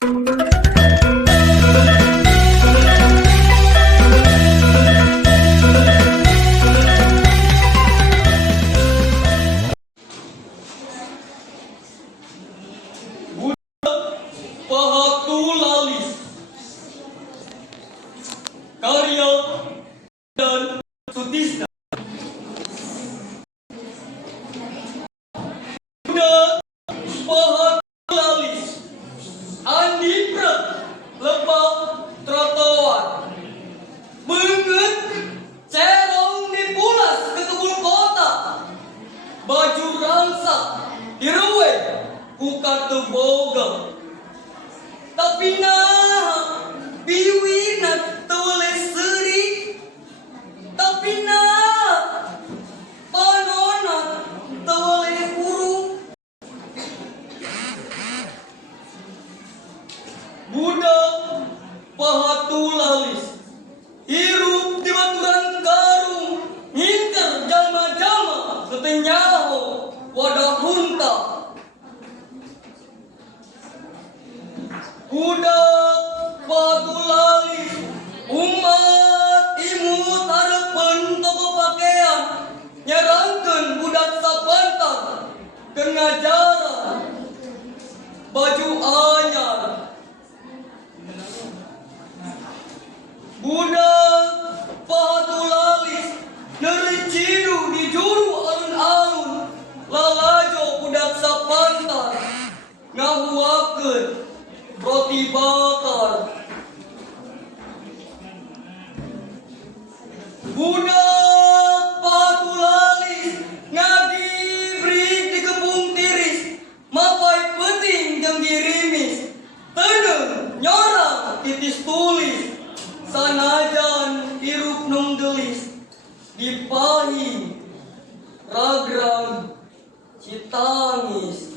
Pahatulalis karya dan Sutisna. Budak pahatulalis Andi Prat lebah trotoar benget cerong di pulas ke kebun kota baju rangsak direwe bukan teboga. Tapi nah, biwina tulis seri. Tapi nah, panona tulis huruf. Budak pahatulalis hirup di baturan karung, ngincer jalma-jalma setenyaho wadah hunta. Budak pahatulalis umat imut harapan toko pakaian nyerangkan budak sapantan ke ngajaran baju anyar. Budak pahatulalis nerecidu di juru alun-alun lalajo budak sapantan ngahuakeun roti bakar. Budak pahatulalis ngagibrik di kebun tiris mapai peting jeung dirimis teundeung nyorang titis tulis sanajan hirup nung gelis dipahing ragrag citangis.